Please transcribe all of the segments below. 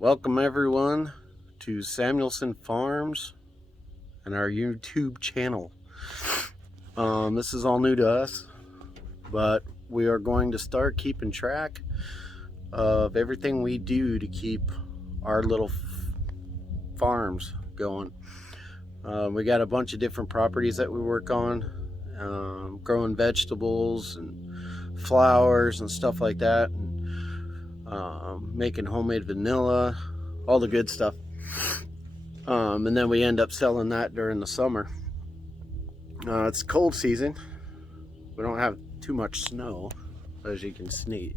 Welcome everyone to Samuelson Farms and our YouTube channel. This is all new to us, but we are going to start keeping track of everything we do to keep our little farms going. We got a bunch of different properties that we work on, growing vegetables and flowers and stuff like that, and making homemade vanilla, all the good stuff. And then we end up selling that during the summer. It's cold season. We don't have too much snow, as you can see.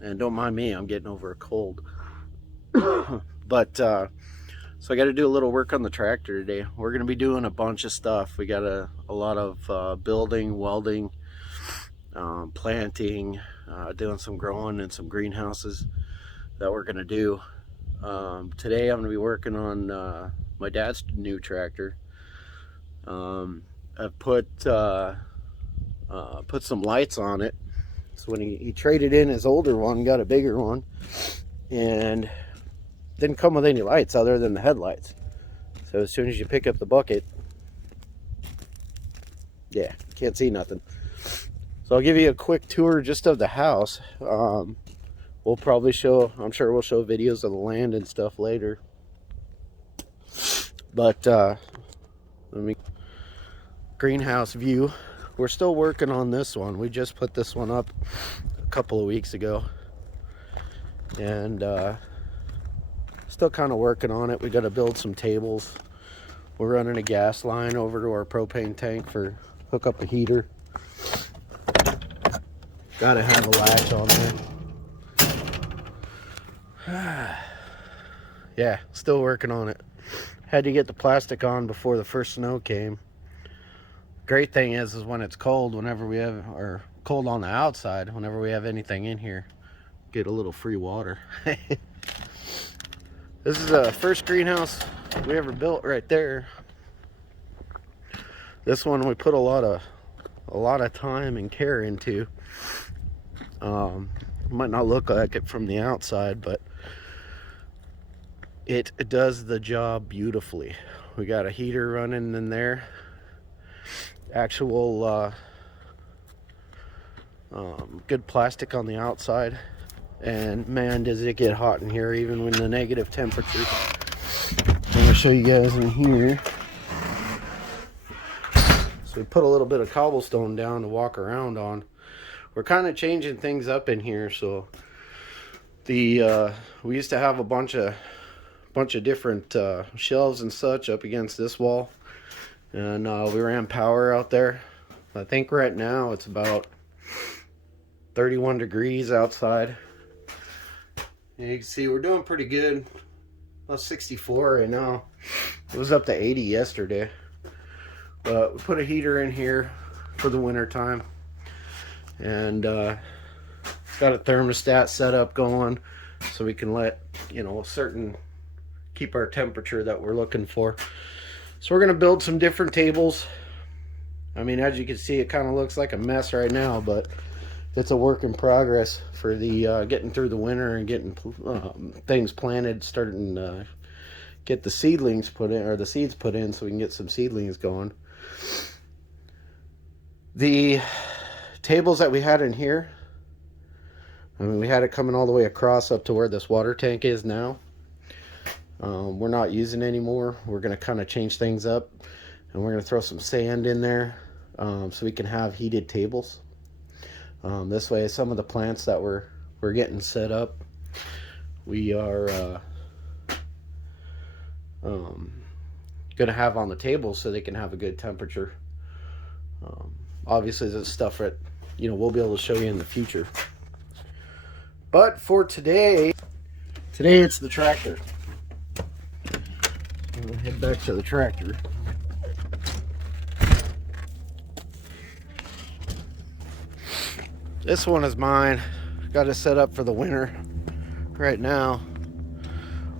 And don't mind me, I'm getting over a cold. But so I got to do a little work on the tractor today. We're going to be doing a bunch of stuff. We got a lot of building, welding, planting, doing some growing in some greenhouses that we're going to do. Today I'm going to be working on my dad's new tractor. I've put some lights on it. So when he traded in his older one, got a bigger one, and didn't come with any lights other than the headlights. So as soon as you pick up the bucket, yeah, can't see nothing. So I'll give you a quick tour just of the house. We'll probably show, I'm sure we'll show videos of the land and stuff later. But let me, greenhouse view. We're still working on this one. We just put this one up a couple of weeks ago. And still kind of working on it. We got to build some tables. We're running a gas line over to our propane tank for hook up a heater. Got to have a latch on there. Yeah, still working on it. Had to get the plastic on before the first snow came. Great thing is when it's cold, whenever we have, or cold on the outside, whenever we have anything in here, get a little free water. This is the first greenhouse we ever built right there. This one we put a lot of time and care into. Might not look like it from the outside, but it does the job beautifully. We got a heater running in there, actual good plastic on the outside, and man, does it get hot in here even when the negative temperature. I'm gonna show you guys in here. So we put a little bit of cobblestone down to walk around on. We're kind of changing things up in here. So the we used to have a bunch of different shelves and such up against this wall, and we ran power out there. I think right now it's about 31 degrees outside. And you can see we're doing pretty good. About 64 right now. It was up to 80 yesterday. But we put a heater in here for the winter time, and got a thermostat set up going so we can let, you know, keep our temperature that we're looking for. So we're gonna build some different tables. I mean, as you can see, it kind of looks like a mess right now, but it's a work in progress for the getting through the winter and getting things planted, starting to get the seedlings put in, or the seeds put in, so we can get some seedlings going. The tables that we had in here, I mean, we had it coming all the way across up to where this water tank is now. We're not using anymore. We're going to kind of change things up, and we're going to throw some sand in there so we can have heated tables. This way, some of the plants that we're getting set up, we are going to have on the table so they can have a good temperature. Obviously, this stuff that, you know, we'll be able to show you in the future. But for today it's the tractor. I'm gonna head back to the tractor. This one is mine. Got it set up for the winter right now.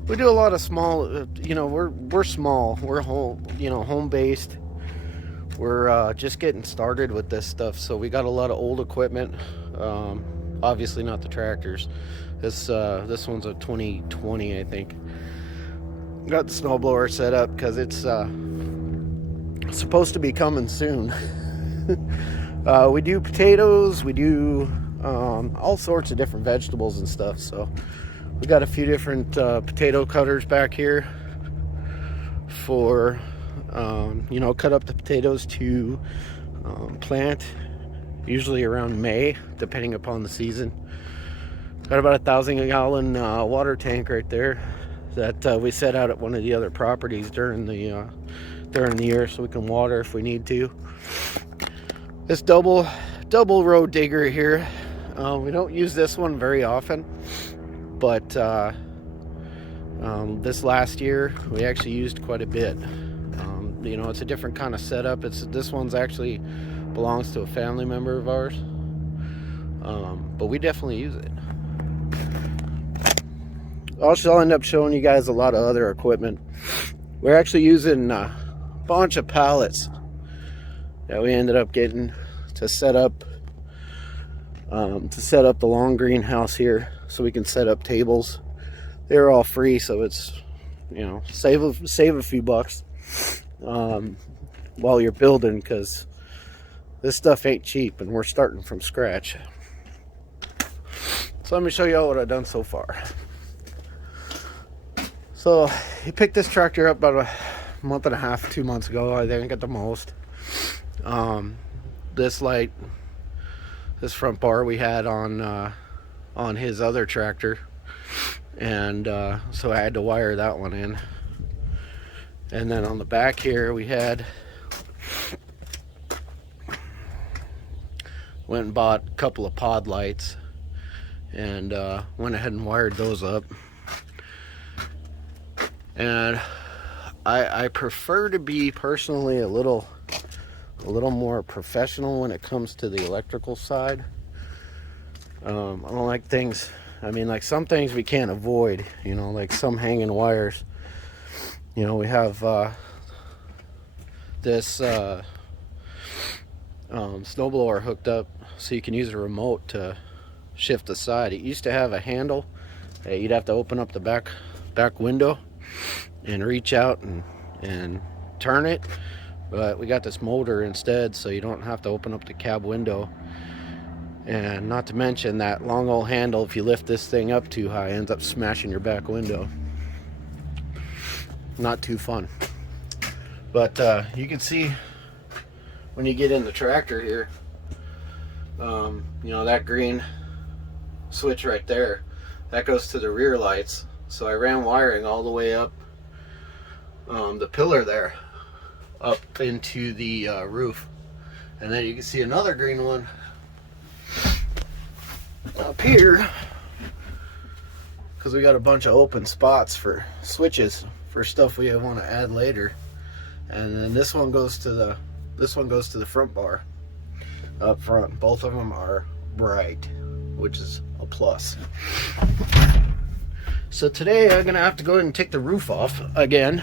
We do a lot of small, you know, we're small. We're home based. We're just getting started with this stuff, so we got a lot of old equipment. Obviously not the tractors. This one's a 2020, I think. Got the snowblower set up because it's supposed to be coming soon. We do potatoes, we do all sorts of different vegetables and stuff. So we got a few different potato cutters back here for cut up the potatoes to plant, usually around May, depending upon the season. Got about 1,000-gallon water tank right there that we set out at one of the other properties during the year, so we can water if we need to. This double row digger here, we don't use this one very often, but this last year we actually used quite a bit. It's a different kind of setup. This one's actually belongs to a family member of ours, but we definitely use it. Also, I'll end up showing you guys a lot of other equipment. We're actually using a bunch of pallets that we ended up getting to set up the long greenhouse here, so we can set up tables. They're all free, so it's save a few bucks while you're building, because this stuff ain't cheap and we're starting from scratch. So let me show you all what I've done so far. So he picked this tractor up about a month and a half, 2 months ago, I think, at the most. This front bar we had on his other tractor, and so I had to wire that one in. And then on the back here we had went and bought a couple of pod lights, and went ahead and wired those up. And I prefer to be personally a little more professional when it comes to the electrical side. I don't like things, like some things we can't avoid, like some hanging wires. We have this snowblower hooked up so you can use a remote to shift the side. It used to have a handle that you'd have to open up the back window and reach out and turn it, but we got this motor instead, so you don't have to open up the cab window. And not to mention that long old handle, if you lift this thing up too high, ends up smashing your back window. Not too fun. But you can see when you get in the tractor here, that green switch right there, that goes to the rear lights. So I ran wiring all the way up the pillar there, up into the roof. And then you can see another green one up here, because we got a bunch of open spots for switches for stuff we want to add later. And then this one goes to the front bar up front. Both of them are bright, which is a plus. So today I'm gonna have to go ahead and take the roof off again,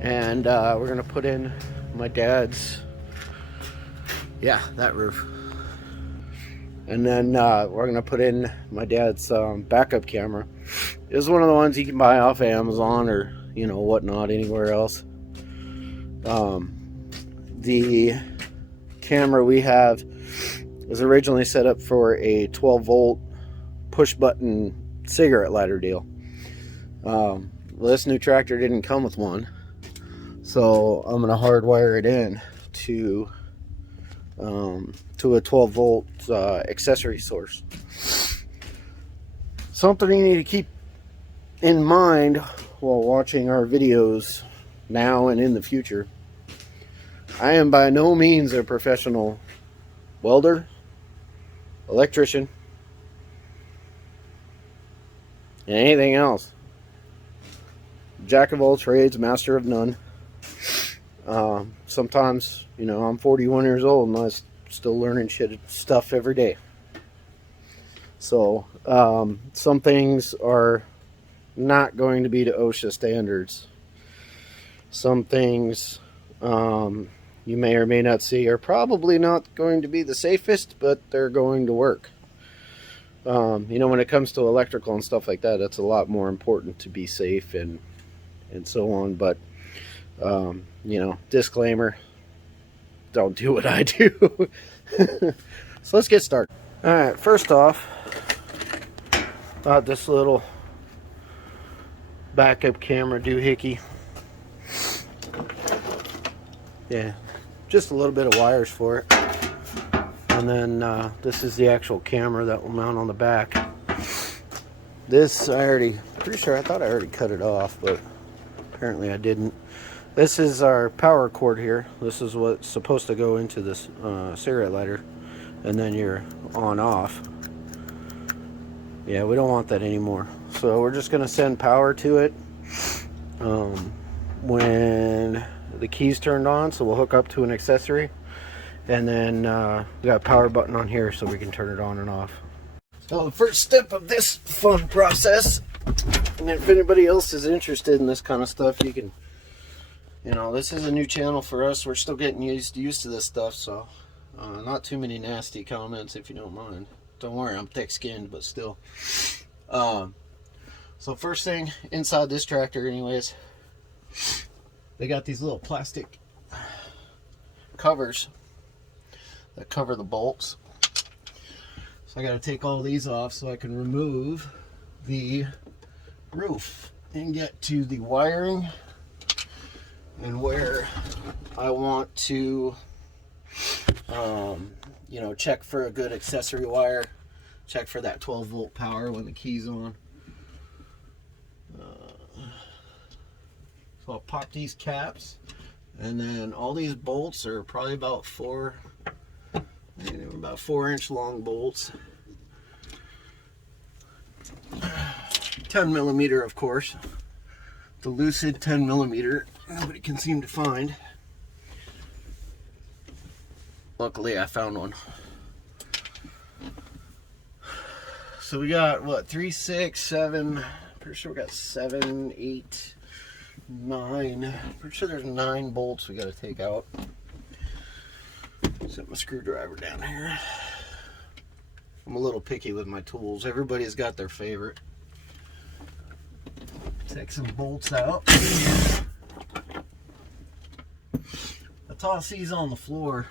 and we're gonna put in my dad's, that roof. And then we're gonna put in my dad's backup camera. It was one of the ones you can buy off Amazon or whatnot, anywhere else. The camera we have was originally set up for a 12-volt push button cigarette lighter deal. Well, this new tractor didn't come with one, so I'm gonna hardwire it in to a 12-volt accessory source. Something you need to keep in mind while watching our videos now and in the future: I am by no means a professional welder, electrician, and anything else. Jack of all trades, master of none. Sometimes, I'm 41 years old and I'm still learning stuff every day. So, some things are not going to be to OSHA standards. Some things, you may or may not see are probably not going to be the safest, but they're going to work. You know, when it comes to electrical and stuff like that, that's a lot more important to be safe and so on. But you know, disclaimer, don't do what I do. So let's get started. All right, first off, this little backup camera doohickey. Yeah, just a little bit of wires for it. And then this is the actual camera that will mount on the back. This pretty sure I thought I already cut it off, but apparently I didn't. This is our power cord here. This is what's supposed to go into this cigarette lighter, and then you're on off. Yeah, we don't want that anymore. So we're just gonna send power to it when the key's turned on. So we'll hook up to an accessory, and then we got a power button on here so we can turn it on and off. So the first step of this fun process, and if anybody else is interested in this kind of stuff, you can, you know, this is a new channel for us. We're still getting used to this stuff, so not too many nasty comments if you don't mind. Don't worry, I'm thick-skinned, but still. So first thing inside this tractor, anyways, they got these little plastic covers that cover the bolts. So I got to take all these off so I can remove the roof and get to the wiring and where I want to you know, check for a good accessory wire, check for that 12-volt power when the key's on. So I'll pop these caps, and then all these bolts are probably about 4-inch long bolts. 10 millimeter, of course. The Lucid 10 millimeter. Nobody can seem to find. Luckily, I found one. So we got what, 3, 6, 7. Pretty sure we got 7, 8, 9. Pretty sure there's 9 bolts we got to take out. Set my screwdriver down here. I'm a little picky with my tools. Everybody's got their favorite. Take some bolts out. I toss these on the floor.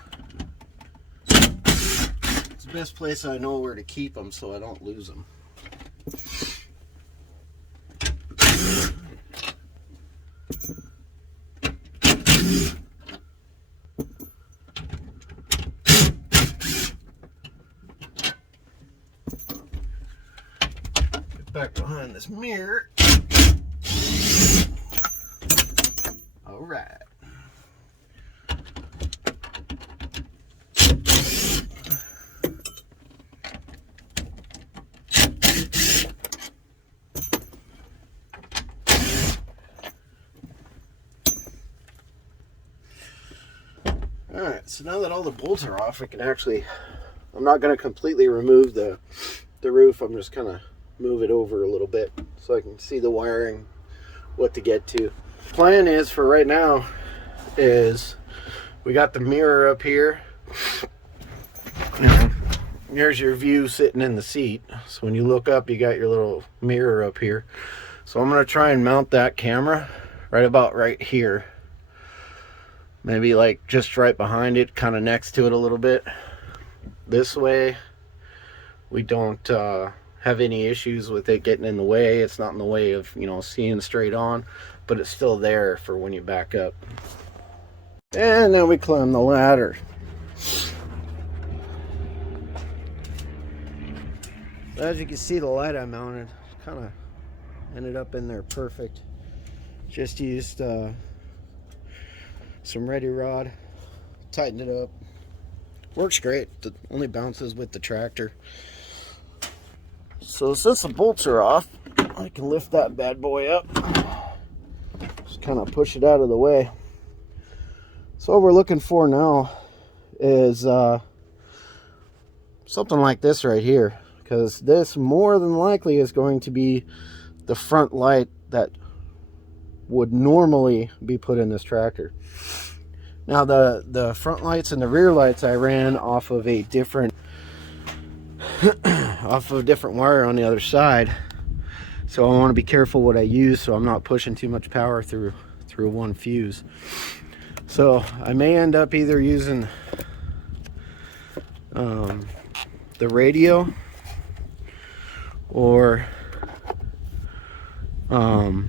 It's the best place I know where to keep them so I don't lose them. Get back behind this mirror. All right. Alright, so now that all the bolts are off, I can actually, I'm not going to completely remove the roof. I'm just going to move it over a little bit so I can see the wiring, what to get to. Plan is for right now is we got the mirror up here. Here's your view sitting in the seat. So when you look up, you got your little mirror up here. So I'm going to try and mount that camera right about right here. Maybe like just right behind it, kind of next to it a little bit. This way we don't have any issues with it getting in the way. It's not in the way of, you know, seeing straight on, but it's still there for when you back up. And then we climb the ladder. As you can see, the light I mounted kind of ended up in there perfect. Just used some ready rod, tightened it up. Works great. It only bounces with the tractor. So since the bolts are off, I can lift that bad boy up. Just kind of push it out of the way. So what we're looking for now is something like this right here, because this more than likely is going to be the front light that would normally be put in this tractor. Now the front lights and the rear lights I ran off of a different wire on the other side. So I want to be careful what I use so I'm not pushing too much power through one fuse. So I may end up either using the radio, or I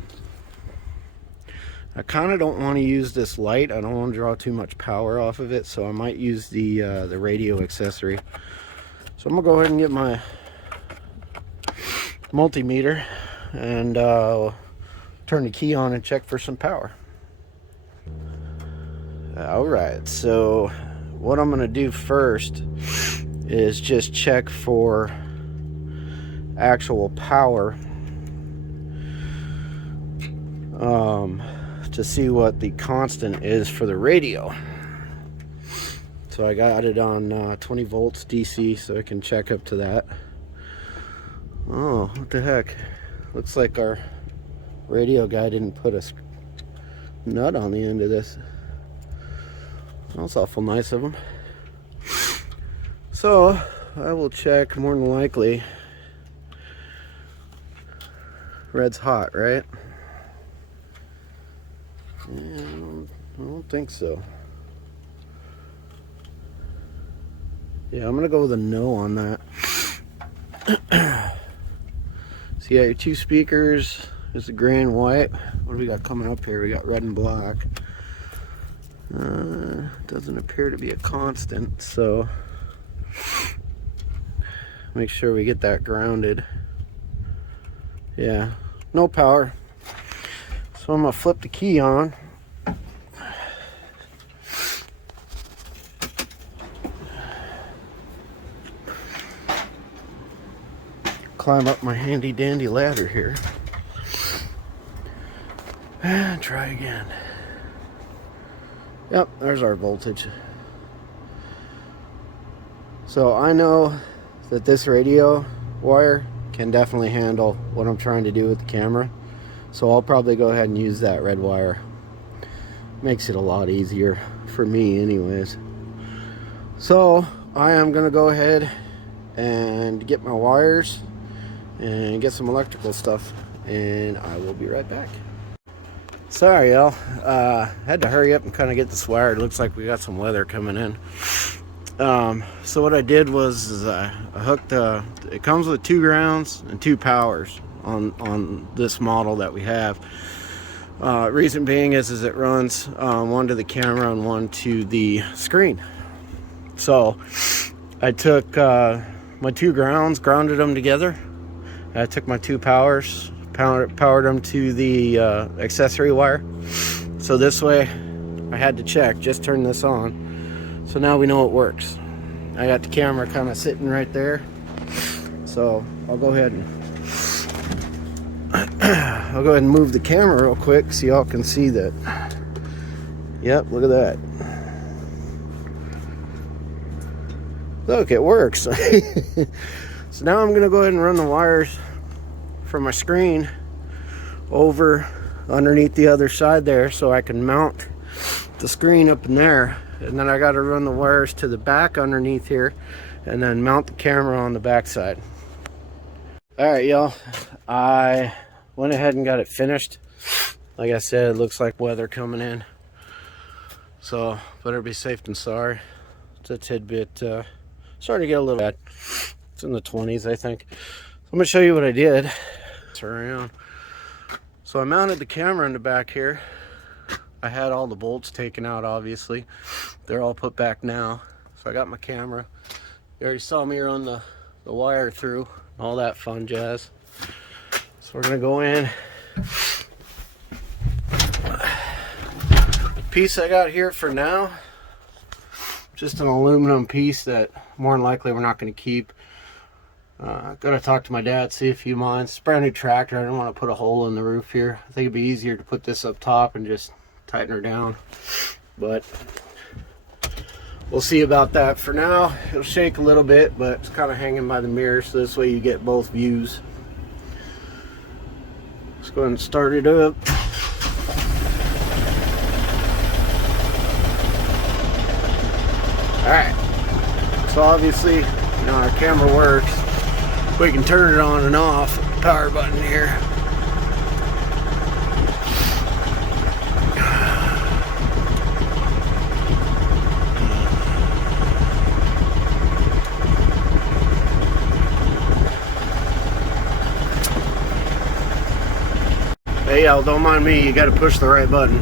kind of don't want to use this light. I don't want to draw too much power off of it, so I might use the radio accessory. So I'm gonna go ahead and get my multimeter and turn the key on and check for some power. Alright, so what I'm gonna do first is just check for actual power to see what the constant is for the radio. So I got it on 20 volts DC, so I can check up to that. Oh, what the heck? Looks like our radio guy didn't put a nut on the end of this. That's awful nice of him. So I will check, more than likely. Red's hot, right? Yeah, I don't think so. Yeah, I'm gonna go with a no on that. So you got your two speakers. There's the gray and white. What do we got coming up here? We got red and black. Doesn't appear to be a constant, so make sure we get that grounded. Yeah, no power. So I'm gonna flip the key on. Climb up my handy dandy ladder here and try again. Yep, there's our voltage. So I know that this radio wire can definitely handle what I'm trying to do with the camera. So I'll probably go ahead and use that red wire. Makes it a lot easier for me anyways. So I am gonna go ahead and get my wires and get some electrical stuff, and I will be right back. Sorry y'all, had to hurry up and kind of get this wired. Looks like we got some weather coming in. So what I did was I hooked it comes with 2 grounds and 2 powers on this model that we have. Reason being is it runs one to the camera and one to the screen. So I took my 2 grounds, grounded them together. I took my 2 powers, powered them to the accessory wire. So this way, I had to check, just turn this on. So now we know it works. I got the camera kind of sitting right there. So I'll go ahead and move the camera real quick so y'all can see that. Yep, look at that. Look, it works. So now I'm gonna go ahead and run the wires from my screen over underneath the other side there so I can mount the screen up in there, and then I got to run the wires to the back underneath here and then mount the camera on the back side. Alright y'all, I went ahead and got it finished. Like I said, it looks like weather coming in, so better be safe than sorry. It's a tidbit starting to get a little bad. It's in the 20s, I think. So I'm gonna show you what I did. Turn around. So I mounted the camera in the back here. I had all the bolts taken out, obviously. They're all put back now. So I got my camera. You already saw me run the wire through, all that fun jazz. So we're gonna go in. The piece I got here for now, just an aluminum piece that more than likely we're not gonna keep. Gotta talk to my dad, see if he minds. It's a brand new tractor. I don't want to put a hole in the roof here. I think it'd be easier to put this up top and just tighten her down, but we'll see about that. For now, it'll shake a little bit, but it's kind of hanging by the mirror, so this way you get both views. Let's go ahead and start it up. Alright, so obviously, you know, our camera works. We can turn it on and off with the power button here. Hey, y'all, don't mind me, you gotta push the right button.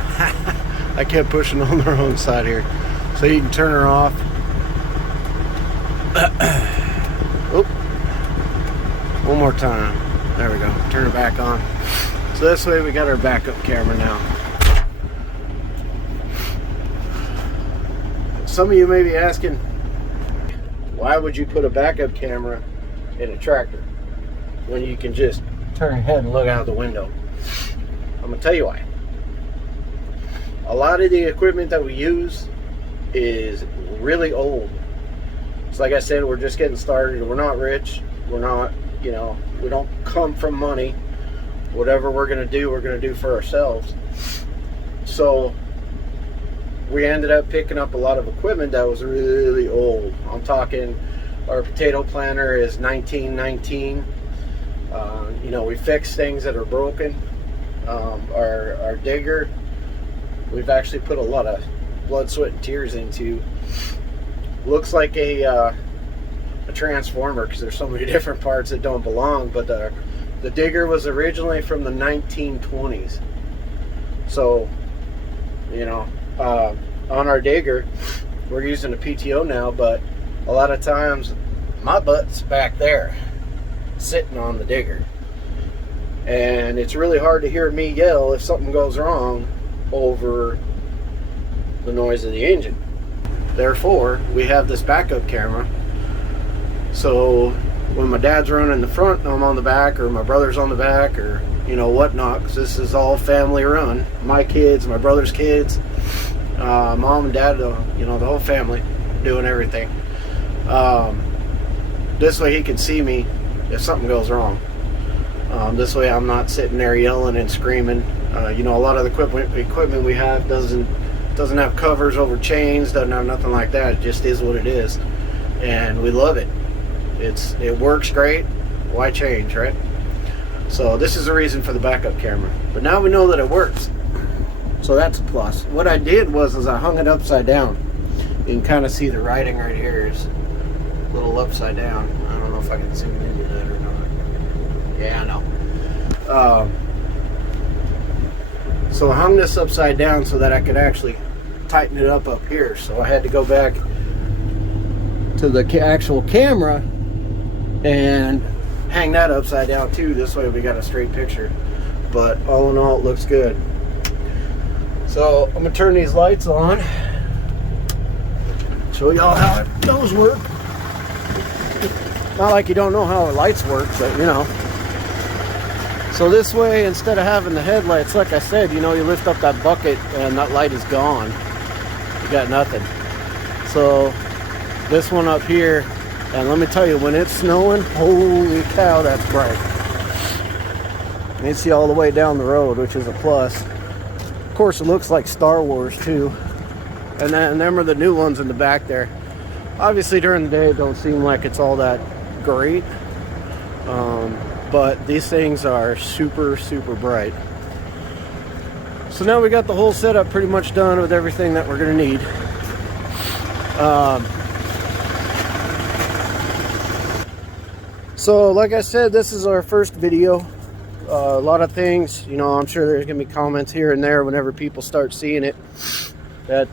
I kept pushing on the wrong side here. So you can turn her off. Oop. One more time. There we go. Turn it back on. So this way we got our backup camera now. Some of you may be asking, why would you put a backup camera in a tractor when you can just turn your head and look out the window? I'm gonna tell you why. A lot of the equipment that we use is really old. It's like I said, we're just getting started. We're not rich. We're not, you know, we don't come from money. Whatever we're going to do, we're going to do for ourselves. So we ended up picking up a lot of equipment that was really old. I'm talking, our potato planter is 1919. You know, we fixed things that are broken. Our digger, we've actually put a lot of blood, sweat, and tears into. Looks like a transformer because there's so many different parts that don't belong. But the digger was originally from the 1920s. So, you know, on our digger, we're using a PTO now, but a lot of times my butt's back there, sitting on the digger. And it's really hard to hear me yell if something goes wrong over the noise of the engine. Therefore, we have this backup camera. So when my dad's running the front and I'm on the back, or my brother's on the back, or you know, whatnot, because this is all family run. My kids, my brother's kids, mom and dad, you know, the whole family doing everything. This way he can see me if something goes wrong. This way I'm not sitting there yelling and screaming. You know, a lot of the equipment we have doesn't have covers over chains, doesn't have nothing like that. It just is what it is, and we love it. It works great. Why change, right? So this is the reason for the backup camera. But now we know that it works, so that's a plus. What I did was I hung it upside down. You can kind of see the writing right here is a little upside down. I don't know if I can zoom into that or not. Yeah, I know. So I hung this upside down so that I could actually tighten it up here. So I had to go back to the actual camera and hang that upside down too. This way we got a straight picture. But all in all, it looks good. So I'm gonna turn these lights on, show y'all how those work. Not like you don't know how the lights work, but you know. So this way, instead of having the headlights, like I said, you know, you lift up that bucket and that light is gone. You got nothing. So this one up here, and let me tell you, when it's snowing, holy cow, that's bright. And you see all the way down the road, which is a plus. Of course, it looks like Star Wars too. And then them are the new ones in the back there. Obviously during the day it don't seem like it's all that great. But these things are super, super bright. So now we got the whole setup pretty much done with everything that we're going to need. So like I said, this is our first video. A lot of things, you know, I'm sure there's going to be comments here and there whenever people start seeing it that,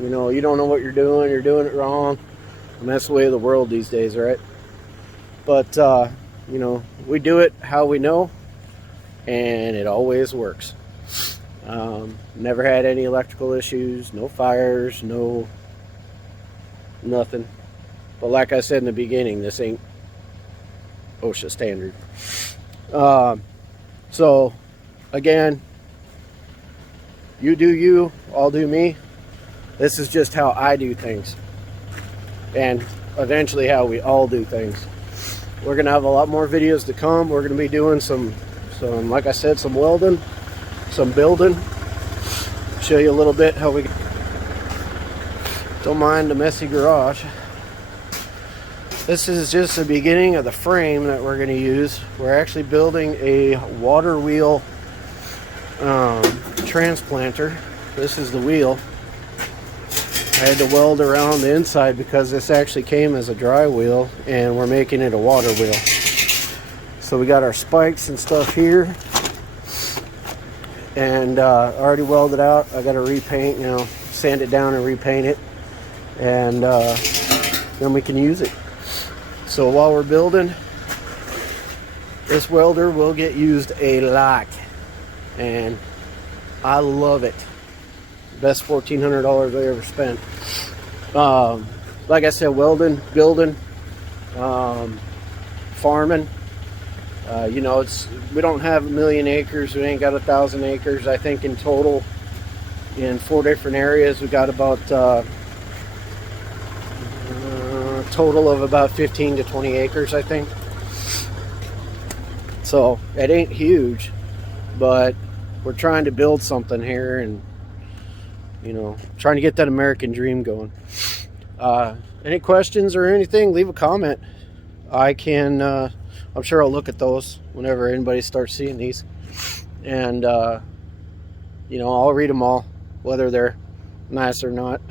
you know, you don't know what you're doing it wrong. And that's the way of the world these days, right? But, you know, we do it how we know, and it always works. Never had any electrical issues, no fires, no nothing. But like I said in the beginning, this ain't OSHA standard. So again, you do you, I'll do me. This is just how I do things, and eventually how we all do things. We're gonna have a lot more videos to come. We're gonna be doing some like I said, some welding, some building. Show you a little bit how we Don't mind the messy garage. This is just the beginning of the frame that we're going to use. We're actually building a water wheel transplanter. This is the wheel. I had to weld around the inside because this actually came as a dry wheel, and we're making it a water wheel. So we got our spikes and stuff here, and already welded out. I got to repaint now, sand it down and repaint it, and then we can use it. So while we're building, this welder will get used a lot, and I love it. Best $1,400 I ever spent. Like I said, welding, building, farming. You know, we don't have 1,000,000 acres. We ain't got 1,000 acres. I think in total, in 4 different areas, we got about total of about 15 to 20 acres, I think. So it ain't huge, but we're trying to build something here, and you know, trying to get that American dream going. Any questions or anything, leave a comment. I can I'm sure I'll look at those whenever anybody starts seeing these, and you know, I'll read them all, whether they're nice or not.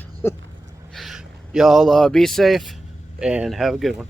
Y'all be safe and have a good one.